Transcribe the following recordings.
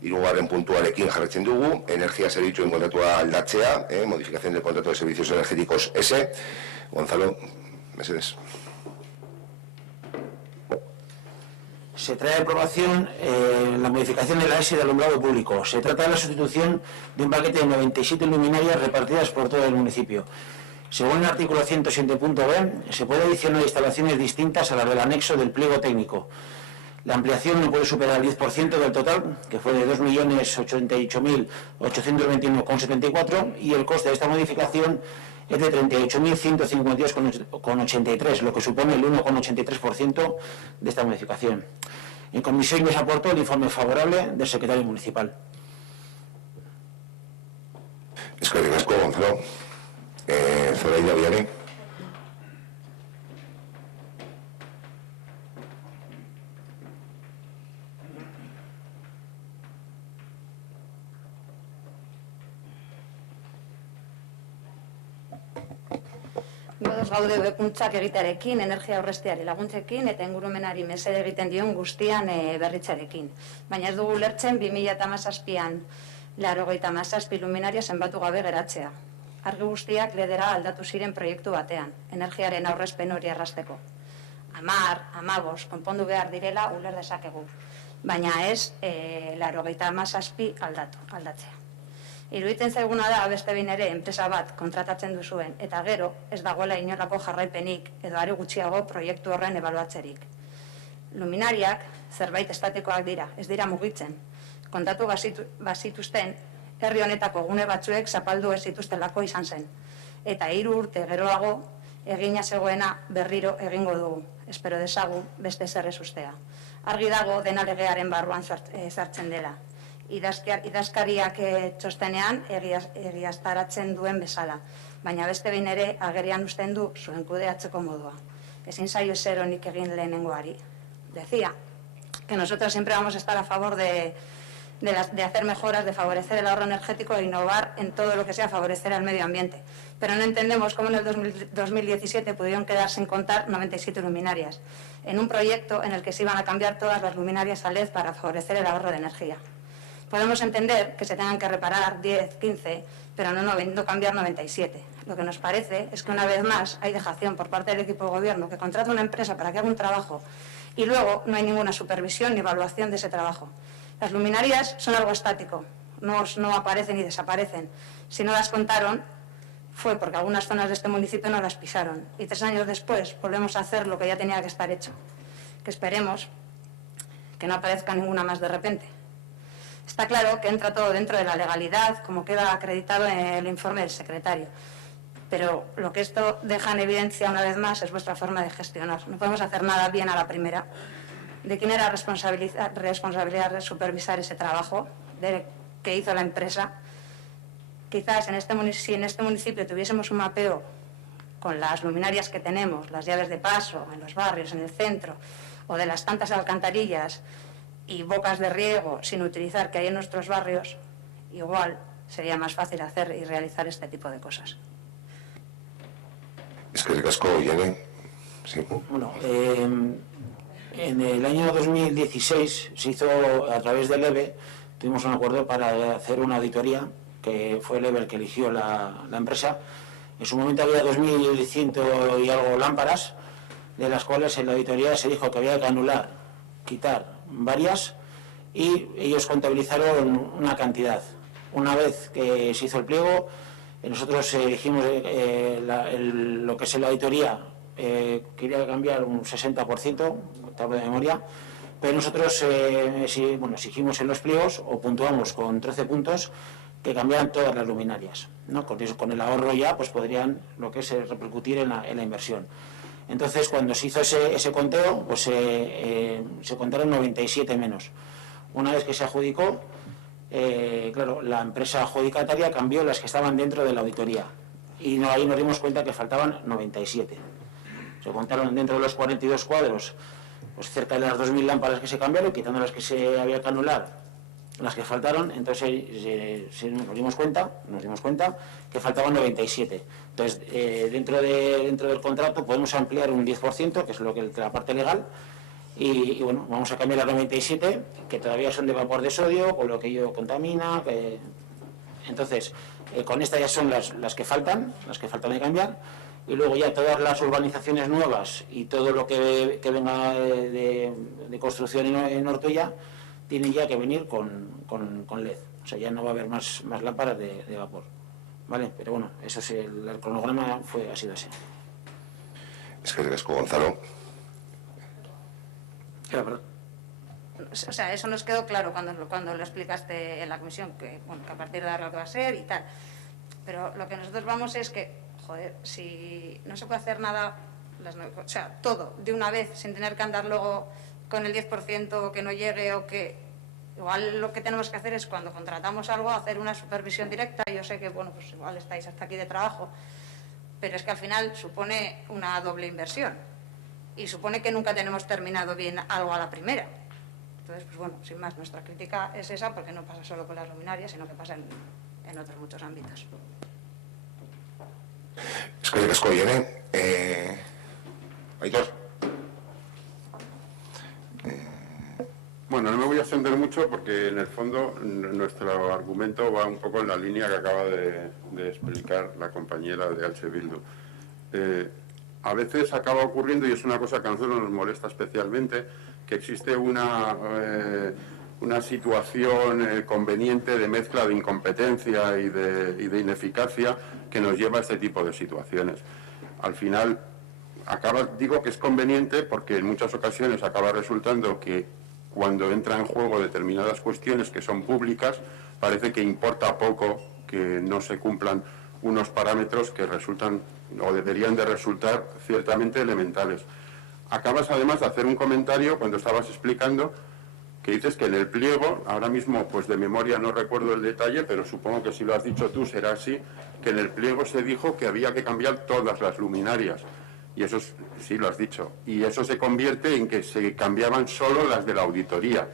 Hirugarren puntuarekin jarraitzen dugu, energia zerbitzuen kontratua aldatzea, modificación del contrato de servicios energéticos S. Gonzalo, mesedez. Se trae a aprobación la modificación de la S de alumbrado público. Se trata de la sustitución de un paquete de 97 luminarias repartidas por todo el municipio. Según el artículo 107.b, se puede adicionar instalaciones distintas a las del anexo del pliego técnico. La ampliación no puede superar el 10% del total, que fue de 2.088.821,74, y el coste de esta modificación es de 38.152,83, lo que supone el 1,83% de esta modificación. En comisión les aportó el informe favorable del secretario municipal. Eskerrik asko, Gonzalo. Zoraida Villarri. Godoz gaude bekuntzak egitearekin, energia aurrezteari laguntzekin eta ingurumenari mesede egiten dion guztian berritzarekin. Baina ez dugu lertzen 2017an 97 luminaria zenbatu gabe geratzea. Argi guztiak ledera aldatu ziren proiektu batean, energiaren aurrezpen hori errazteko. 10, 15 konpondu behar direla uler dezakegu, baina ez 97 aldatzea. Iruditzen zaiguna da beste behin ere enpresa bat kontratatzen duzuen eta gero ez dagoela inolako jarraipenik edo are gutxiago proiektu horren ebaluatzerik. Luminariak zerbait estatikoak dira, ez dira mugitzen. Kontatu bazituzten herri honetako gune batzuek zapaldu ez zituztelako izan zen. Eta 3 urte geroago egina zegoena berriro egingo dugu. Espero dezagun beste zer ez ustea. Argi dago dena legearen barruan sartzen dela. Idazkariak txostenean egiaztaratzen duen bezala, baina beste behin ere agerian uzten du zuen kudeatzeko modua. Ezin zaio ezer onik egin lehenengoari. Decía que nosotros siempre vamos a estar a favor de hacer mejoras, de favorecer el ahorro energético e innovar en todo lo que sea favorecer al medio ambiente. Pero no entendemos cómo en el 2017 pudieron quedar sin contar 97 luminarias, en un proyecto en el que se iban a cambiar todas las luminarias a LED para favorecer el ahorro de energía. Podemos entender que se tengan que reparar 10, 15, pero no cambiar 97. Lo que nos parece es que una vez más hay dejación por parte del equipo de gobierno que contrata una empresa para que haga un trabajo y luego no hay ninguna supervisión ni evaluación de ese trabajo. Las luminarias son algo estático, no aparecen ni desaparecen. Si no las contaron fue porque algunas zonas de este municipio no las pisaron y 3 años después volvemos a hacer lo que ya tenía que estar hecho. Que esperemos que no aparezca ninguna más de repente. Está claro que entra todo dentro de la legalidad, como queda acreditado en el informe del secretario. Pero lo que esto deja en evidencia una vez más es vuestra forma de gestionar. No podemos hacer nada bien a la primera. ¿De quién era responsabilidad de supervisar ese trabajo que hizo la empresa? Quizás si en este municipio tuviésemos un mapeo con las luminarias que tenemos, las llaves de paso en los barrios, en el centro, o de las tantas alcantarillas y bocas de riego sin utilizar que hay en nuestros barrios, igual sería más fácil hacer y realizar este tipo de cosas. Es que el casco, Yane. Sí. Bueno, en el año 2016 se hizo a través del EVE, tuvimos un acuerdo para hacer una auditoría, que fue el EVE el que eligió la empresa. En su momento había 2.100 y algo lámparas, de las cuales en la auditoría se dijo que había que anular, quitar varias, y ellos contabilizaron una cantidad. Una vez que se hizo el pliego, nosotros dijimos lo que es la auditoría, quería cambiar un 60%, te hablo de memoria, pero nosotros exigimos en los pliegos o puntuamos con 13 puntos que cambiaran todas las luminarias, ¿no? Con el ahorro ya pues podrían lo que es repercutir en la inversión. Entonces, cuando se hizo ese conteo, pues se contaron 97 menos. Una vez que se adjudicó, claro, la empresa adjudicataria cambió las que estaban dentro de la auditoría. Y ahí nos dimos cuenta que faltaban 97. Se contaron dentro de los 42 cuadros, pues cerca de las 2.000 lámparas que se cambiaron, quitando las que se había que anular, las que faltaron. Entonces nos dimos cuenta que faltaban 97. Entonces, dentro del contrato podemos ampliar un 10%, que es lo que la parte legal, y bueno, vamos a cambiar las 97, que todavía son de vapor de sodio, con lo que ello contamina. Entonces, con estas ya son las que faltan de cambiar, y luego ya todas las urbanizaciones nuevas y todo lo que venga de construcción en Ortuella tienen ya que venir con LED. O sea, ya no va a haber más lámparas de vapor. ¿Vale? Pero bueno, eso es el cronograma ha sido así. Es que Eskerrik asko, Gonzalo. O sea, eso nos quedó claro cuando lo explicaste en la comisión, que, bueno, que a partir de ahora lo que va a ser y tal. Pero lo que nosotros vamos es que, joder, si no se puede hacer nada, o sea, todo de una vez, sin tener que andar luego con el 10% que no llegue o que... Igual lo que tenemos que hacer es, cuando contratamos algo, hacer una supervisión directa. Yo sé que, bueno, pues igual estáis hasta aquí de trabajo, pero es que al final supone una doble inversión y supone que nunca tenemos terminado bien algo a la primera. Entonces, pues bueno, sin más, nuestra crítica es esa, porque no pasa solo con las luminarias, sino que pasa en otros muchos ámbitos. Eskerrik asko, Irene. Aitor. Bueno, no me voy a extender mucho porque en el fondo nuestro argumento va un poco en la línea que acaba de explicar la compañera de H. Bildu. A veces acaba ocurriendo, y es una cosa que a nosotros nos molesta especialmente, que existe una situación conveniente de mezcla de incompetencia y de ineficacia que nos lleva a este tipo de situaciones. Al final, digo que es conveniente porque en muchas ocasiones acaba resultando que cuando entra en juego determinadas cuestiones que son públicas, parece que importa poco que no se cumplan unos parámetros que resultan o deberían de resultar ciertamente elementales. Acabas además de hacer un comentario cuando estabas explicando que dices que en el pliego, ahora mismo pues de memoria no recuerdo el detalle, pero supongo que si lo has dicho tú será así, que en el pliego se dijo que había que cambiar todas las luminarias. Y eso sí lo has dicho. Y eso se convierte en que se cambiaban solo las de la auditoría.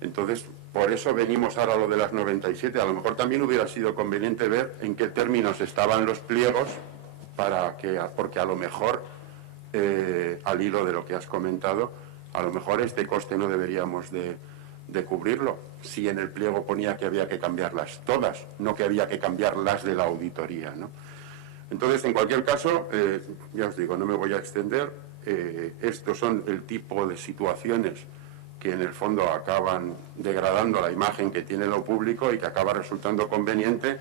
Entonces, por eso venimos ahora a lo de las 97. A lo mejor también hubiera sido conveniente ver en qué términos estaban los pliegos, porque a lo mejor, al hilo de lo que has comentado, a lo mejor este coste no deberíamos de cubrirlo. Si en el pliego ponía que había que cambiarlas todas, no que había que cambiarlas de la auditoría, ¿no? Entonces, en cualquier caso, ya os digo, no me voy a extender. Estos son el tipo de situaciones que en el fondo acaban degradando la imagen que tiene lo público y que acaba resultando conveniente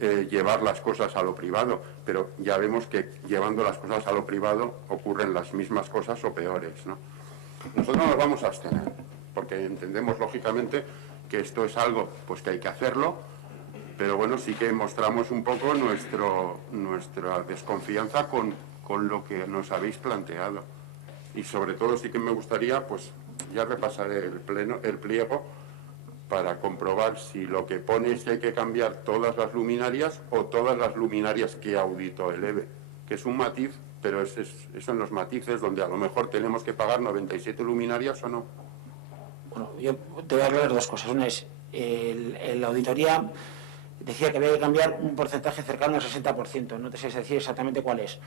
llevar las cosas a lo privado. Pero ya vemos que llevando las cosas a lo privado ocurren las mismas cosas o peores, ¿no? Nosotros nos vamos a abstener, porque entendemos lógicamente que esto es algo pues que hay que hacerlo. Pero bueno, sí que mostramos un poco nuestra desconfianza con lo que nos habéis planteado. Y sobre todo sí que me gustaría, pues ya repasaré el pliego para comprobar si lo que pone es que hay que cambiar todas las luminarias o todas las luminarias que auditó el EVE, que es un matiz, pero es en los matices donde a lo mejor tenemos que pagar 97 luminarias o no. Bueno, yo te voy a aclarar dos cosas. Una es, la auditoría decía que había que cambiar un porcentaje cercano al 60%, no te sé decir exactamente cuál es,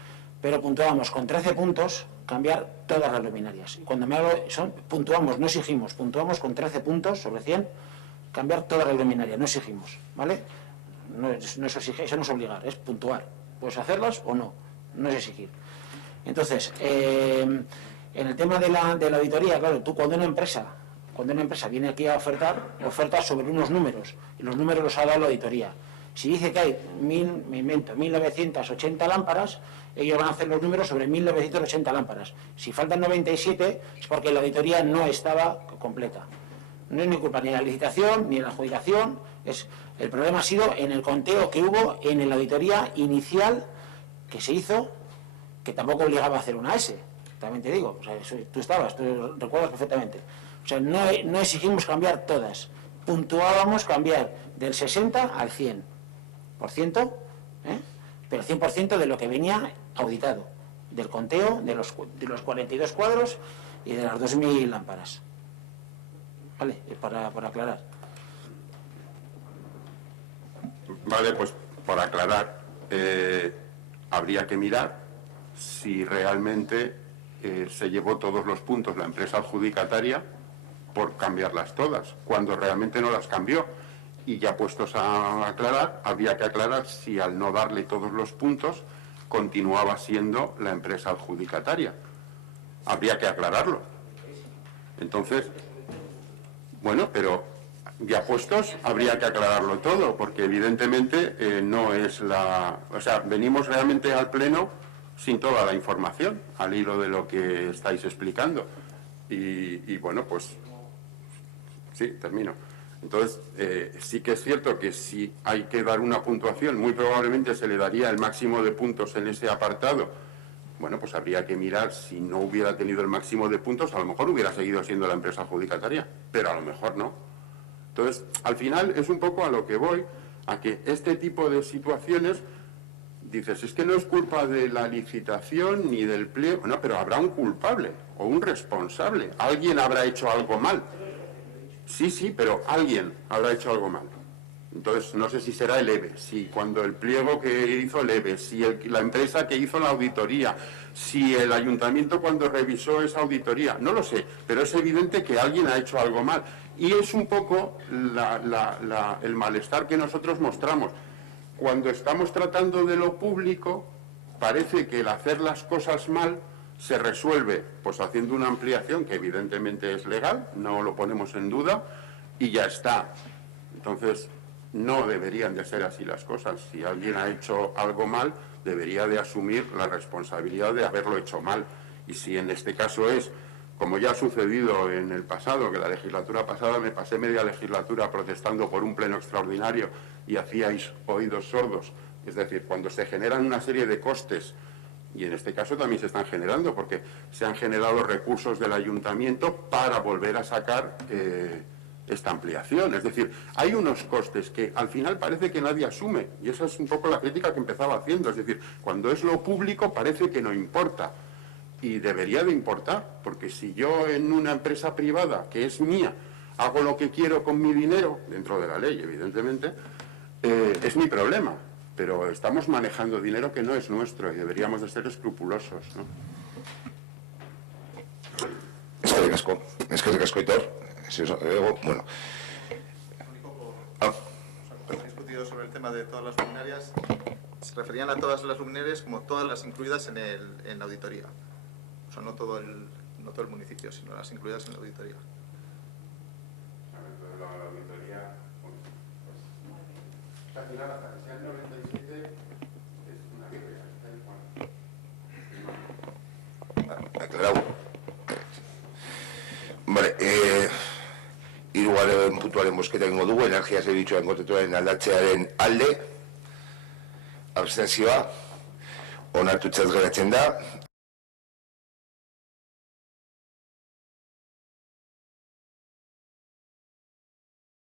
pero puntuamos con 13 puntos cambiar todas las luminarias. Y cuando me hablo, puntuamos, no exigimos, puntuamos con 13 puntos sobre 100 cambiar todas las luminarias, no exigimos, ¿vale? No es exigir, eso no es obligar, es puntuar. Puedes hacerlas o no, no es exigir. Entonces, en el tema de la auditoría, claro, tú cuando una empresa viene aquí a oferta sobre unos números, y los números los ha dado la auditoría. Si dice que hay 1.980 lámparas, ellos van a hacer los números sobre 1.980 lámparas. Si faltan 97 es porque la auditoría no estaba completa. No es ni culpa ni de la licitación ni de la adjudicación. El problema ha sido en el conteo que hubo en la auditoría inicial que se hizo, que tampoco obligaba a hacer una S, también te digo. O sea, tú recuerdas perfectamente. O sea, no exigimos cambiar todas. Puntuábamos cambiar del 60 al 100%, pero 100% de lo que venía auditado, del conteo, de los 42 cuadros y de las 2.000 lámparas. ¿Vale? Para aclarar. Vale, pues por aclarar, habría que mirar si realmente se llevó todos los puntos la empresa adjudicataria por cambiarlas todas, cuando realmente no las cambió. Y ya puestos a aclarar, habría que aclarar si al no darle todos los puntos continuaba siendo la empresa adjudicataria. Habría que aclararlo. Entonces, bueno, pero ya puestos habría que aclararlo todo, porque evidentemente no es la... O sea, venimos realmente al pleno sin toda la información, al hilo de lo que estáis explicando. Y bueno, pues sí, termino. Entonces, sí que es cierto que si hay que dar una puntuación, muy probablemente se le daría el máximo de puntos en ese apartado. Bueno, pues habría que mirar, si no hubiera tenido el máximo de puntos, a lo mejor hubiera seguido siendo la empresa adjudicataria, pero a lo mejor no. Entonces, al final es un poco a lo que voy, a que este tipo de situaciones, dices, es que no es culpa de la licitación ni del pliego, no, pero habrá un culpable o un responsable, alguien habrá hecho algo mal. Sí, pero alguien habrá hecho algo mal. Entonces, no sé si será el EVE, si cuando el pliego que hizo el EVE, si la empresa que hizo la auditoría, si el ayuntamiento cuando revisó esa auditoría, no lo sé, pero es evidente que alguien ha hecho algo mal. Y es un poco el malestar que nosotros mostramos. Cuando estamos tratando de lo público, parece que el hacer las cosas mal se resuelve pues haciendo una ampliación que evidentemente es legal, no lo ponemos en duda, y ya está. Entonces, no deberían de ser así las cosas. Si alguien ha hecho algo mal, debería de asumir la responsabilidad de haberlo hecho mal. Y si en este caso es, como ya ha sucedido en el pasado, que la legislatura pasada me pasé media legislatura protestando por un pleno extraordinario y hacíais oídos sordos, es decir, cuando se generan una serie de costes, y en este caso también se están generando, porque se han generado recursos del ayuntamiento para volver a sacar esta ampliación. Es decir, hay unos costes que al final parece que nadie asume, y esa es un poco la crítica que empezaba haciendo. Es decir, cuando es lo público parece que no importa, y debería de importar, porque si yo en una empresa privada que es mía hago lo que quiero con mi dinero, dentro de la ley evidentemente, es mi problema. Pero estamos manejando dinero que no es nuestro y deberíamos de ser escrupulosos, ¿no? Eskerrik asko, Aitor. Bueno. Hemos discutido sobre el tema de todas las luminarias. Se referían a todas las luminarias como todas las incluidas en la auditoría. O sea, no todo el municipio, sino las incluidas en la auditoría. Al final, hasta que sea el 97, es una birria. Aclarado. Vale, hirugarren puntuaren bozketa egingo dugu, energia zerbitzuen kontatuaren aldatzearen alde, abstentzioa, onartutzat geratzen da,